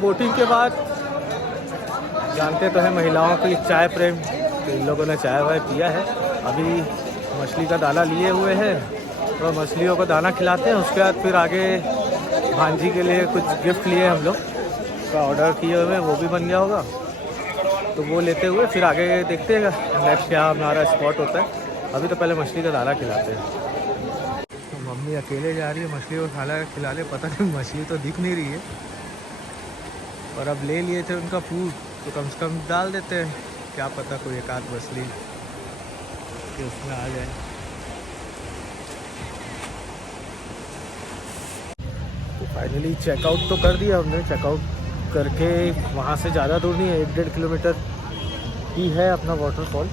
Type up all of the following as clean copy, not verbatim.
Boating के बाद जानते तो है महिलाओं की चाय प्रेम, तो इन लोगों ने चाय वाय पिया है। अभी मछली का दाना लिए हुए हैं, तो मछलियों को दाना खिलाते हैं। उसके बाद फिर आगे भांजी के लिए कुछ गिफ्ट लिए हम लोग का ऑर्डर किए हुए, वो भी बन गया होगा, तो वो लेते हुए फिर आगे देखते हैं नेक्स्ट क्या हमारा स्पॉट होता है। अभी तो पहले मछली का दाना खिलाते हैं। तो मम्मी अकेले जा रही है मछली को खाना खिलाने, पता नहीं मछली तो दिख नहीं रही है, और अब ले लिए थे उनका फूड तो कम से कम डाल देते हैं, क्या पता कोई एक आध मछली कि उसमें आ जाए। तो फाइनली चेकआउट तो कर दिया हमने। चेकआउट करके वहाँ से ज़्यादा दूर नहीं है, 1-1.5 किलोमीटर ही है अपना वाटरफॉल।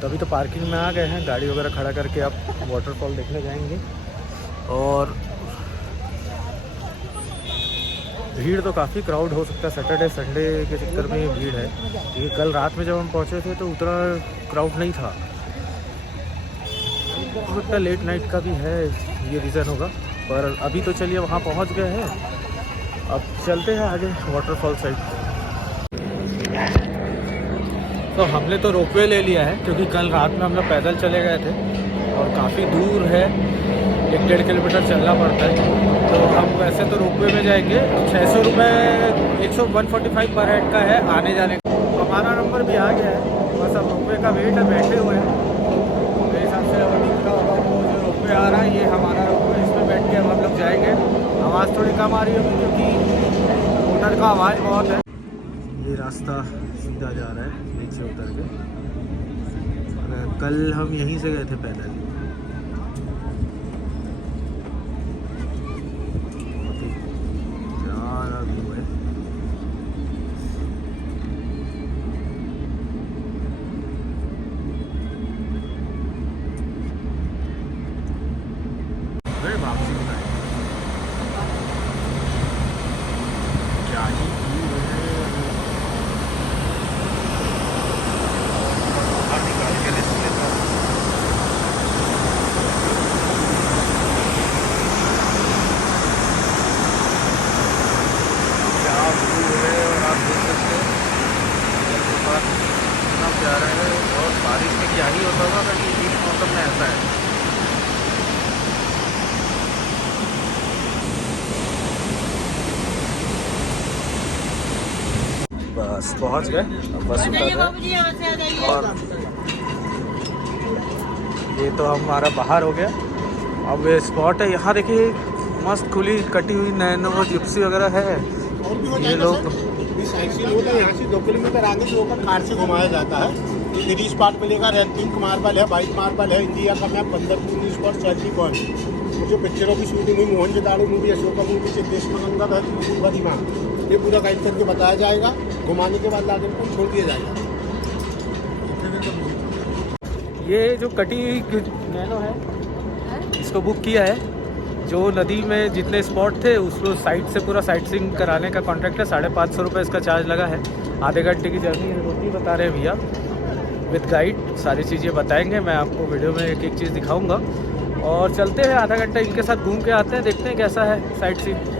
तो अभी तो पार्किंग में आ गए हैं, गाड़ी वगैरह खड़ा करके अब वाटरफॉल देखने जाएंगे। और भीड़ तो काफ़ी क्राउड हो सकता है, सैटरडे संडे के चक्कर में ये भीड़ है, क्योंकि कल रात में जब हम पहुँचे थे तो उतना क्राउड नहीं था। हो सकता है लेट नाइट का भी है, ये रीज़न होगा। पर अभी तो चलिए वहाँ पहुँच गए हैं, अब चलते हैं आगे वाटरफॉल साइड। तो हमने तो रोपवे ले लिया है, क्योंकि कल रात में हम लोग पैदल चले गए थे और काफ़ी दूर है, 1-1.5 किलोमीटर चलना पड़ता है। तो हम वैसे तो रोपवे में जाएंगे। 600 रुपये 145 पर हेड का है आने जाने का। तो हमारा नंबर भी आ गया है, बस अब रोपवे का वेट है, बैठे हुए हैं। मेरे हिसाब से जो रोपवे आ रहा है ये हमारा रोपवे, इसमें बैठ के अब हम लोग जाएंगे। आवाज़ थोड़ी कम आ रही है क्योंकि मोटर का आवाज़ बहुत है। ये रास्ता सीधा जा रहा है नीचे उतर के, कल हम यहीं से गए थे पैदल। प्यारा व्यू है। अरे वापसी बताए क्या ही व्यू है। बाहर निकाल के ले लेता हूँ। क्या व्यू है, और आप देख सकते हैं कितना प्यारा है। और बारिश में क्या ही होता होगा अगर ये मौसम में ऐसा है। बस पहुंच गए, अब बस उतर रहे हैं। और ये तो हमारा बाहर हो गया। अब ये स्पॉट है, यहाँ देखिए मस्त खुली कटी हुई नैनो जिप्सी वगैरह है। ये लोग यहाँ से 2 किलोमीटर आगे लोकल कार से घुमाया जाता है। थ्री स्पॉट मिलेगा, रेड पिंक मार्बल है, वाइट मार्बल है, इंडिया का मैप, 15 स्पॉट, सेल्फी पॉइंट। जो पिक्चरों की शूटिंग हुई, मोहनजोदाड़ो मूवी, अशोका मूवी, सिद्धेश मंगल है, ये पूरा गाइड करके बताया जाएगा। घुमाने के बाद लाकर को छोड़ दिया जाएगा। ये जो कटी हुई नैनो है, इसको बुक किया है। जो नदी में जितने स्पॉट थे उसको साइड से पूरा साइट सीइंग कराने का कॉन्ट्रैक्ट है। 550 रुपये इसका चार्ज लगा है। आधे घंटे की जर्नी रोटी बता रहे हैं भैया, विद गाइड सारी चीज़ें बताएंगे। मैं आपको वीडियो में एक एक चीज़ दिखाऊंगा। और चलते हैं, आधा घंटा इनके साथ घूम के आते हैं, देखते हैं कैसा है साइट सीइंग।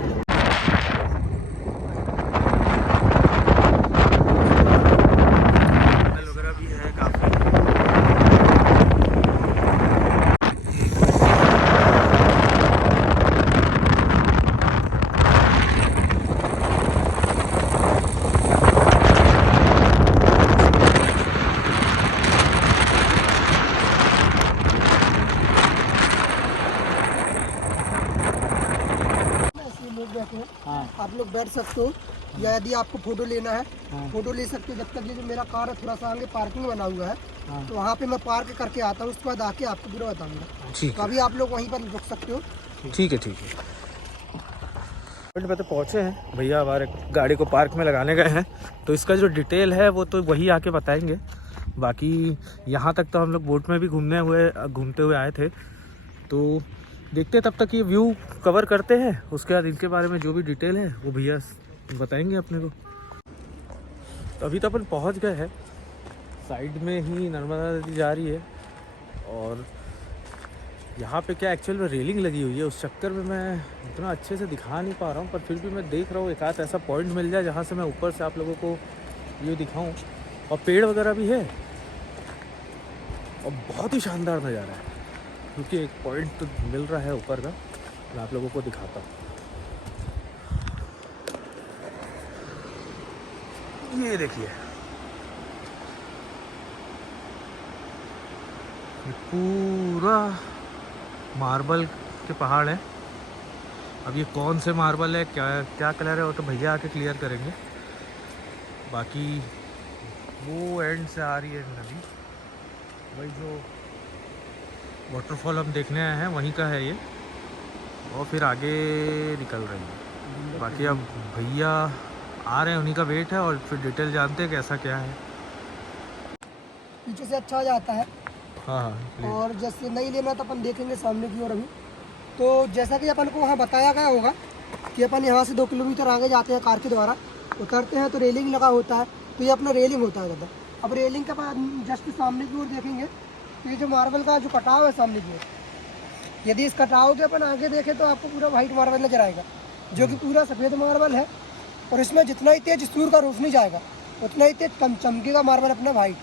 आप लोग बैठ सकते हो, या यदि आपको फोटो लेना है फोटो ले सकते हो। जब तक ये जो मेरा कार है थोड़ा सा आगे पार्किंग बना हुआ है, तो वहाँ पे मैं पार्क करके आता हूँ, उसके बाद आके आपको पूरा बताऊंगा। तो अभी आप लोग वहीं पर रुक सकते हो। ठीक है ठीक है। पे तो पहुँचे हैं भैया, हमारे गाड़ी को पार्क में लगाने गए हैं, तो इसका जो डिटेल है वो तो वही आके बताएंगे। बाकी यहाँ तक तो हम लोग बोट में भी घूमते हुए आए थे, तो देखते तब तक ये व्यू कवर करते हैं। उसके बाद इनके बारे में जो भी डिटेल है वो भैया बताएंगे अपने को। तो अभी तो अपन पहुंच गए हैं, साइड में ही नर्मदा नदी जा रही है और यहाँ पे क्या एक्चुअल में रेलिंग लगी हुई है, उस चक्कर में मैं इतना अच्छे से दिखा नहीं पा रहा हूँ, पर फिर भी मैं देख रहा हूँ एक आध ऐसा पॉइंट मिल जाए जहाँ से मैं ऊपर से आप लोगों को व्यू दिखाऊँ। और पेड़ वगैरह भी है और बहुत ही शानदार नज़ारा है, क्योंकि एक पॉइंट तो मिल रहा है ऊपर का, मैं आप लोगों को दिखाता हूँ। ये देखिए, ये पूरा मार्बल के पहाड़ है। अब ये कौन से मार्बल है, क्या क्या कलर है, वो तो भैया आके क्लियर करेंगे। बाकी वो एंड से आ रही है नदी, वही जो वाटरफॉल हम देखने आए हैं वहीं का है ये, और फिर आगे निकल रही है। बाकी अब भैया आ रहे हैं, उन्हीं का वेट है, और फिर डिटेल जानते हैं कैसा क्या है। पीछे से अच्छा आ जाता है। हाँ हाँ। और जैसे नहीं लेना तो अपन देखेंगे सामने की ओर। अभी तो जैसा कि अपन को वहाँ बताया गया होगा कि अपन यहाँ से 2 किलोमीटर आगे जाते हैं कार के द्वारा, उतरते हैं तो रेलिंग लगा होता है, तो ये अपना रेलिंग होता है दादा। अब रेलिंग के पास जस्ट सामने की ओर देखेंगे तो ये जो मार्बल का जो कटाव है सामने की ओर, यदि इस कटाव के अपन आगे देखें तो आपको पूरा वाइट मार्बल नजर आएगा, जो कि पूरा सफ़ेद मार्बल है। और इसमें जितना ही तेज सूर्य का रोशनी जाएगा उतना ही तेज चमकेगा मार्बल अपना वाइट।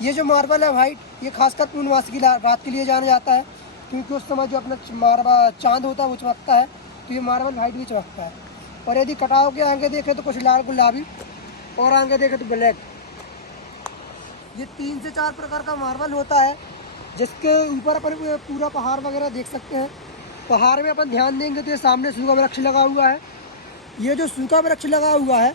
ये जो मार्बल है वाइट, ये खासकर पूर्णमासी की रात के लिए जाना जाता है, क्योंकि उस समय जो अपना मार्बल चांद होता है वो चमकता है, तो ये मार्बल वाइट भी चमकता है। और यदि कटाव के आगे देखें तो कुछ लाल गुलाबी, और आगे देखें तो ब्लैक। ये 3 से 4 प्रकार का मार्बल होता है, जिसके ऊपर अपन पूरा पहाड़ वगैरह देख सकते हैं। पहाड़ में अपन ध्यान देंगे तो ये सामने सूखा वृक्ष लगा हुआ है। ये जो सूखा वृक्ष लगा हुआ है,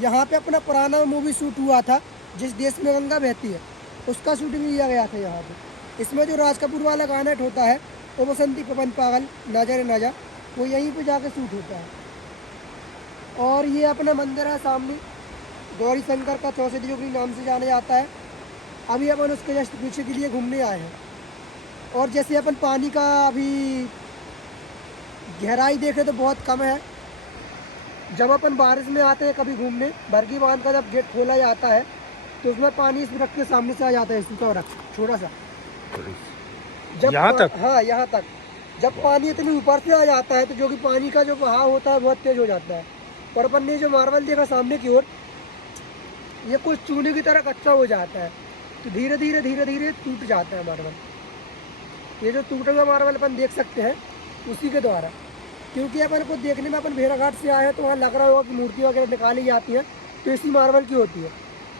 यहाँ पे अपना पुराना मूवी शूट हुआ था, जिस देश में गंगा बहती है, उसका शूटिंग लिया गया था यहाँ पे। इसमें जो राज कपूर वाला गाना होता है, वो बसंती पवन पागल नजर नजा, वो यहीं पे जाके शूट होता है। और ये अपना मंदिर है सामने, गौरी शंकर का चौसठी जोगरी नाम से जाना जाता है। अभी अपन उसके जस्ट पीछे के लिए घूमने आए हैं। और जैसे अपन पानी का अभी गहराई देखें तो बहुत कम है। जब अपन बारिश में आते हैं कभी घूमने, बरगी बांध का जब गेट खोला जाता है तो उसमें पानी इस वृक्ष के सामने से आ जाता है, सूखा वृक्ष छोटा सा, जब यहाँ तक। हाँ, यहाँ तक। जब पानी इतने ऊपर से आ जाता है तो जो कि पानी का जो बहाव होता है बहुत तेज हो जाता है। और अपन ने जो मार्बल देखा सामने की ओर, ये कुछ चूने की तरह कच्चा हो जाता है, तो धीरे धीरे धीरे धीरे टूट जाता है मार्बल। ये जो टूटा हुआ मार्बल अपन देख सकते हैं उसी के द्वारा, क्योंकि अपन को देखने में, अपन भेड़ाघाट से आए हैं तो वहाँ लग रहा होगा कि मूर्ति वगैरह निकाली जाती है तो इसी मार्बल की होती है,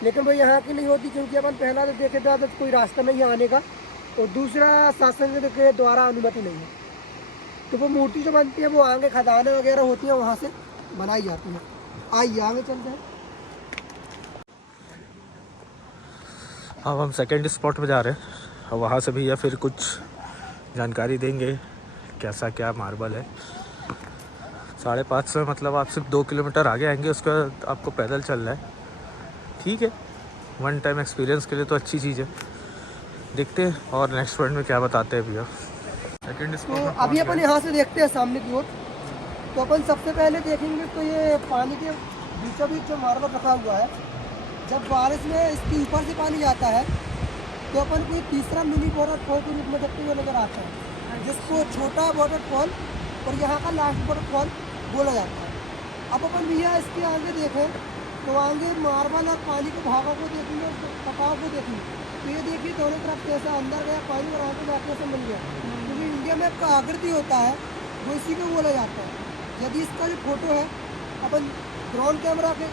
लेकिन भाई यहाँ की नहीं होती, क्योंकि अपन पहला तो देखे था तो कोई रास्ता नहीं है आने का, और दूसरा शासन के द्वारा अनुमति नहीं है। तो वो मूर्ति जो बनती है वो आगे खदानें वगैरह होती हैं, वहाँ से बनाई जाती है। आइए आगे चलते हैं। अब हम सेकंड स्पॉट पे जा रहे हैं, और वहाँ से भी या फिर कुछ जानकारी देंगे कैसा क्या मार्बल है। 550 मतलब आप सिर्फ 2 किलोमीटर आगे आएंगे, उसके बाद आपको पैदल चलना है। ठीक है, वन टाइम एक्सपीरियंस के लिए तो अच्छी चीज़ है। देखते हैं और नेक्स्ट पॉइंट में क्या बताते हैं भैया। सेकंड स्पॉट तो अभी अपन यहाँ से देखते हैं सामने की ओर। तो अपन सबसे पहले देखेंगे तो ये पानी के बीचों बीच जो मार्बल रखा हुआ है, जब बारिश में इसके ऊपर से पानी जाता है तो अपन को तीसरा मिनी वाटरफॉल के रूप में देखते हुए नजर आता है, जिसको छोटा वाटरफॉल और यहाँ का लास्ट वाटरफॉल बोला जाता है। अब अपन भैया इसके आगे देखें तो आगे मार्बल और पानी के भागों को देखेंगे, कटाव को देखेंगे, तो ये देखिए दोनों तरफ कैसा अंदर गया पानी और आगे जाके से मिल गया, क्योंकि इंडिया में का आकृति होता है वो इसी को बोला जाता है। यदि इसका जो फोटो है अपन ड्रोन कैमरा के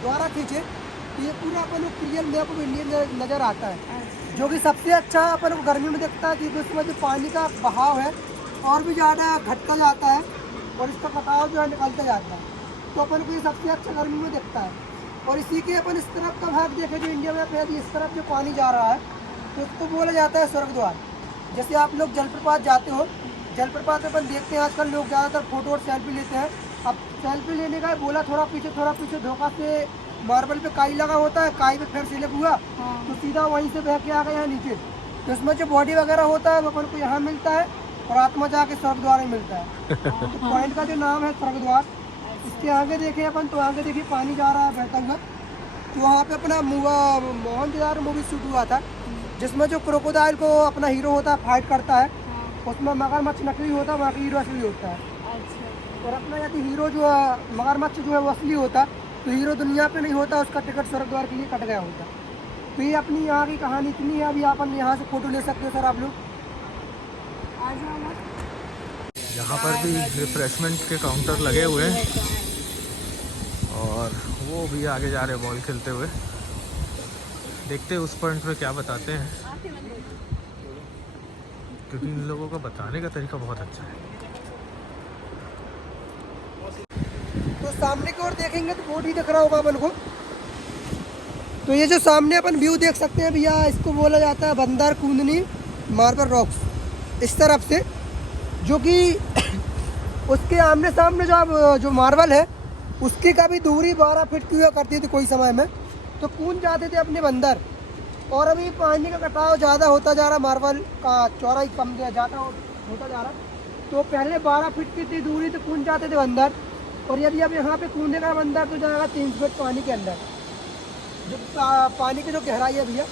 द्वारा खींचे तो ये पूरा अपन को क्लियर मैप ऑफ इंडिया नज़र आता है, जो कि सबसे अच्छा अपन को गर्मी में दिखता है, क्योंकि उसमें जो पानी का बहाव है और भी ज़्यादा घटता जाता है और इसका कटाव जो है निकलता जाता है, तो अपन को ये सबसे अच्छा गर्मी में दिखता है। और इसी के अपन इस तरफ का भाग देखें जो इंडिया में है, इस तरफ जो पानी जा रहा है तो उसको बोला जाता है स्वर्ग द्वार। जैसे आप लोग जलप्रपात जाते हो, जलप्रपात में अपन देखते हैं आजकल लोग ज़्यादातर फोटो और सेल्फी लेते हैं। अब सेल्फी लेने का बोला थोड़ा पीछे धोखा से मार्बल पे काई लगा होता है, काई पे फिर स्लिप हुआ तो सीधा वहीं से बह के आ गया नीचे। तो इसमें जो बॉडी वगैरह होता है वो अपन को यहाँ मिलता है और आत्मा जाके स्वर्ग द्वार में मिलता है। तो पॉइंट का जो नाम है स्वर्ग द्वार। इसके आगे देखें अपन तो आगे देखिए पानी जा रहा है बहता हुआ, तो वहाँ पे अपना मोहनजोदाड़ो मूवी शूट हुआ था, जिसमें जो क्रोकोडाइल को अपना हीरो होता है फाइट करता है, उसमें मगरमच्छ नकली होता है, बाकी हीरो असली होता है। अच्छा। और अपना यदि हीरो जो है मगरमच्छ जो है वो असली होता, तो हीरो दुनिया पे नहीं होता, उसका टिकट स्वर्ग द्वार के लिए कट गया होता। तो ये अपनी यहाँ की कहानी इतनी है। अभी अपन यहाँ से फ़ोटो ले सकते हो सर आप लोग। आ जाओ। यहाँ पर भी रिफ्रेशमेंट के काउंटर लगे हुए हैं और वो भी आगे जा रहे हैं बॉल खेलते हुए। देखते हैं उस पॉइंट पे क्या बताते हैं, क्योंकि इन लोगों का बताने का तरीका बहुत अच्छा है। तो सामने की ओर देखेंगे तो बोर्ड ही दिख रहा होगा अपन को। तो ये जो सामने अपन व्यू देख सकते हैं भैया, इसको बोला जाता है बंदर कूंदनी मार्बल रॉक्स। इस तरफ से जो कि उसके आमने सामने जो मार्बल है उसकी का भी दूरी 12 फीट की हुआ करती थी कोई समय में, तो कूद जाते थे अपने बंदर। और अभी पानी का कटाव ज़्यादा होता जा रहा, मार्बल का चौड़ाई कम ज़्यादा होता जा रहा। तो पहले 12 फीट की थी दूरी तो कूद जाते थे बंदर, और यदि अब यहाँ पे कूदेगा बंदर तो जाएगा 300 फीट पानी के अंदर। जो पानी की जो गहराई है भैया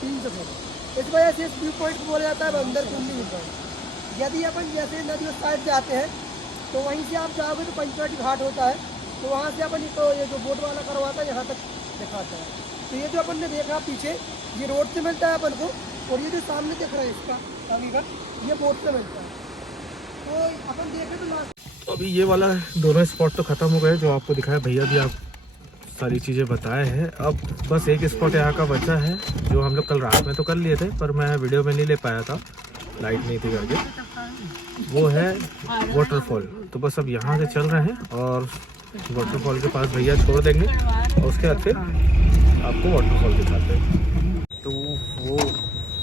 300 फीट। इस वजह से इस व्यू पॉइंट को बोला जाता है बंदर कूदनी व्यू पॉइंट। यदि अपन जैसे नदी उस साइड जाते हैं तो वहीं से आप जाओगे तो पंचवटी घाट होता है, तो वहाँ से अपन तो ये जो बोट वाला करवाता है यहाँ तक दिखाता है। तो ये जो अपन ने देखा पीछे ये रोड से मिलता है अपन को, और ये जो सामने दिख रहा है इसका अमीगढ़ ये बोट से मिलता है। तो अपन देखें तो लास्ट तो अभी ये वाला दोनों स्पॉट तो ख़त्म हो गए जो आपको दिखाया, भैया भी आप सारी चीज़ें बताए हैं। अब बस एक स्पॉट यहाँ का बचा है जो हम लोग कल रात में तो कर लिए थे, पर मैं वीडियो में नहीं ले पाया था, लाइट नहीं थी करके। वो है वाटरफॉल। तो बस अब यहाँ से चल रहे हैं और वाटरफॉल के पास भैया छोड़ देंगे और उसके बाद फिर आपको वाटरफॉल दिखाते हैं। तो वो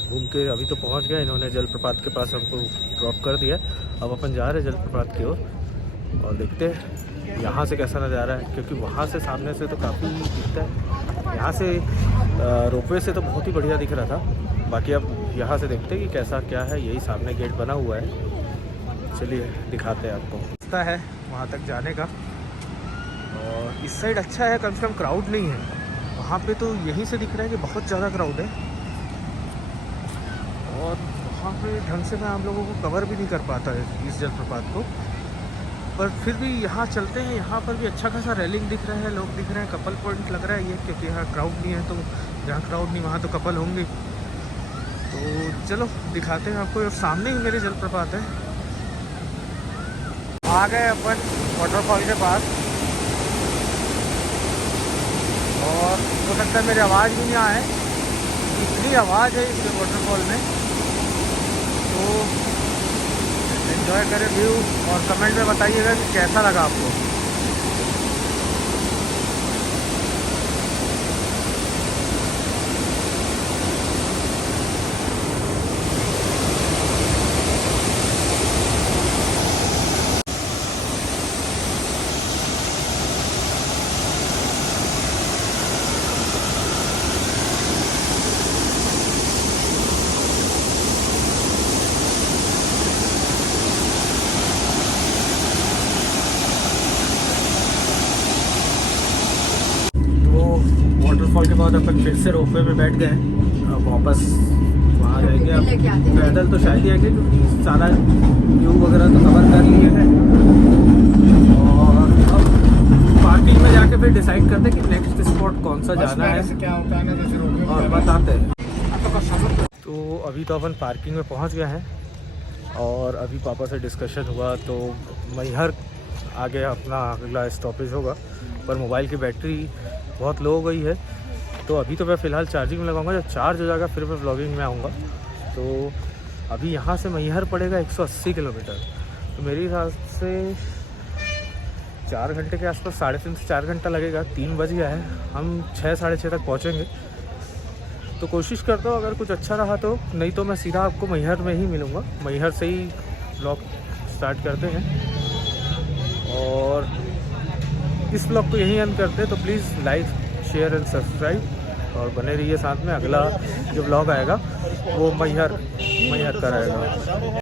घूम के अभी तो पहुँच गए, इन्होंने जलप्रपात के पास हमको ड्रॉप कर दिया। अब अपन जा रहे हैं जलप्रपात की ओर और देखते हैं यहाँ से कैसा नज़ारा है, क्योंकि वहाँ से सामने से तो काफ़ी दिखता है, यहाँ से रोपवे से तो बहुत ही बढ़िया दिख रहा था। बाकी अब यहाँ से देखते हैं कि कैसा क्या है। यही सामने गेट बना हुआ है, चलिए दिखाते हैं आपको। रास्ता है वहाँ तक जाने का, और इस साइड अच्छा है, कम से कम क्राउड नहीं है। वहाँ पे तो यहीं से दिख रहा है कि बहुत ज़्यादा क्राउड है, और वहाँ पे ढंग से मैं आप लोगों को कवर भी नहीं कर पाता है इस जलप्रपात को। पर फिर भी यहाँ चलते हैं, यहाँ पर भी अच्छा खासा रेलिंग दिख रहा है, लोग दिख रहे हैं, कपल पॉइंट लग रहा है ये, क्योंकि यहाँ क्राउड नहीं है। तो जहाँ क्राउड नहीं वहाँ तो कपल होंगे। तो चलो दिखाते हैं आपको। और सामने ही मेरे जलप्रपात है। आ गए अपन वाटरफॉल के पास, और हो सकता है मेरी आवाज़ भी नहीं आए, इतनी आवाज़ है इस वाटरफॉल में। तो एंजॉय करें व्यू, और कमेंट में बताइएगा कि कैसा लगा आपको। वाटरफॉल के बाद अपन फिर से रोपवे में बैठ गए। अब वापस वहाँ जाएंगे। अब पैदल तो शायद ही आएंगे, क्योंकि सारा व्यू वगैरह तो कवर कर लिए हैं। और अब पार्किंग में जाके फिर डिसाइड करते हैं कि नेक्स्ट स्पॉट कौन सा जाना है, क्या होता है ना, जैसे रोपवे और बताते हैं। तो अभी तो अपन पार्किंग में पहुँच गए हैं, और अभी पापा से डिस्कशन हुआ तो मैहर आगे अपना अगला स्टॉपेज होगा। पर मोबाइल की बैटरी बहुत लो हो गई है, तो अभी तो मैं फ़िलहाल चार्जिंग में लगाऊंगा। जब चार्ज हो जाएगा फिर मैं व्लॉगिंग में आऊँगा। तो अभी यहाँ से मैहर पड़ेगा 180 किलोमीटर। तो मेरे हिसाब से 4 घंटे के आसपास, 3.5 से 4 घंटा लगेगा। 3 बज गया है, हम 6 साढ़े 6 तक पहुँचेंगे। तो कोशिश करता हूँ अगर कुछ अच्छा रहा तो, नहीं तो मैं सीधा आपको मैहर में ही मिलूँगा। मैहर से ही व्लॉग स्टार्ट करते हैं, और इस व्लॉग को यहीं एंड करते हैं। तो please like, share and subscribe, और बने रहिए साथ में। अगला जो व्लॉग आएगा वो मैहर का रहेगा।